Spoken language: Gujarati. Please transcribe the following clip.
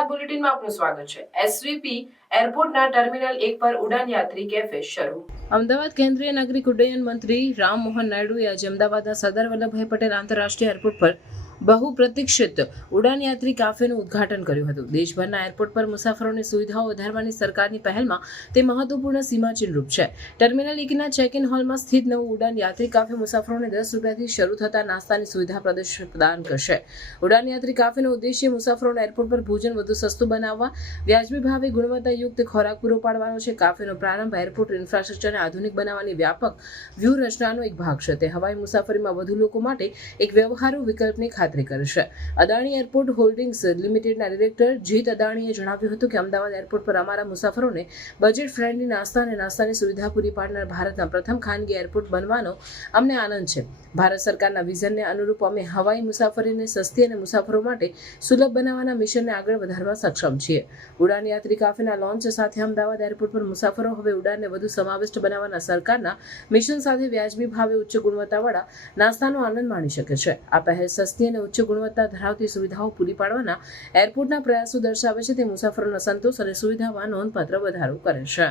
ગુજરાત બુલેટિનમાં આપનું સ્વાગત છે. એસવીપી એરપોર્ટના ટર્મિનલ એક પર ઉડાન યાત્રી કેફે શરૂ. અમદાવાદ કેન્દ્રીય નાગરિક ઉડ્ડયન મંત્રી રામ મોહન નાયડુએ આજે અમદાવાદના સરદાર વલ્લભભાઈ પટેલ આંતરરાષ્ટ્રીય એરપોર્ટ પર બહુ પ્રતીક્ષિત ઉડાન યાત્રી કાફેનું ઉદ્ઘાટન કર્યું હતું. દેશભરના એરપોર્ટ પર મુસાફરોની સુવિધાઓ વધારવાની સરકારની પહેલમાં તે મહત્વપૂર્ણ સીમાચિહ્નરૂપ છે. ટર્મિનલ એકના ચેક ઇન હોલમાં સ્થિત નવું ઉડાન યાત્રી કાફે મુસાફરોને દસ રૂપિયાથી શરૂ થતા નાસ્તાની સુવિધા પ્રદેશ પ્રદાન કરશે. ઉડાન યાત્રી કાફેનો ઉદ્દેશ્ય મુસાફરોને એરપોર્ટ પર ભોજન વધુ સસ્તું બનાવવા વ્યાજબી ભાવે ગુણવત્તાયુક્ત ખોરાક પૂરો પાડવાનો છે. કાફેનો પ્રારંભ એરપોર્ટ ઇન્ફ્રાસ્ટ્રક્ચરને આધુનિક બનાવવાની વ્યાપક વ્યૂહરચનાનો એક ભાગ છે. તે હવાઈ મુસાફરીમાં વધુ લોકો માટે એક વ્યવહારુ વિકલ્પની ખાતરી કરશે અદાણી એરપોર્ટ હોલ્ડિંગ્સ લિમિટેડના ડિરેક્ટર જીત અદાણીએ જણાવ્યું હતું કે અમદાવાદ એરપોર્ટ પર અમારા મુસાફરોને બજેટ ફ્રેન્ડલી નાસ્તા અને નાસ્તાની સુવિધા પૂરી પાડનાર ભારતના પ્રથમ ખાનગી એરપોર્ટ બનવાનો અમને આનંદ છે. ભારત સરકારના વિઝનને અનુરૂપ અમે હવાઈ મુસાફરીને સસ્તી અને મુસાફરો માટે સુલભ બનાવવાના મિશનને આગળ વધારવા સક્ષમ છીએ. ઉડાન યાત્રી કાફેના લોન્ચ સાથે અમદાવાદ એરપોર્ટ પર મુસાફરો હવે ઉડાનને વધુ સમાવિષ્ટ બનાવવાના સરકારના મિશન સાથે વ્યાજબી ભાવે ઉચ્ચ ગુણવત્તાવાળા નાસ્તાનો આનંદ માણી શકે છે. આ પહેલ સસ્તી ઉચ્ચ ગુણવત્તા ધરાવતી સુવિધાઓ પૂરી પાડવાના એરપોર્ટના પ્રયાસો દર્શાવે છે તે મુસાફરોના સંતોષ અને સુવિધામાં નોંધપાત્ર વધારો કરે છે.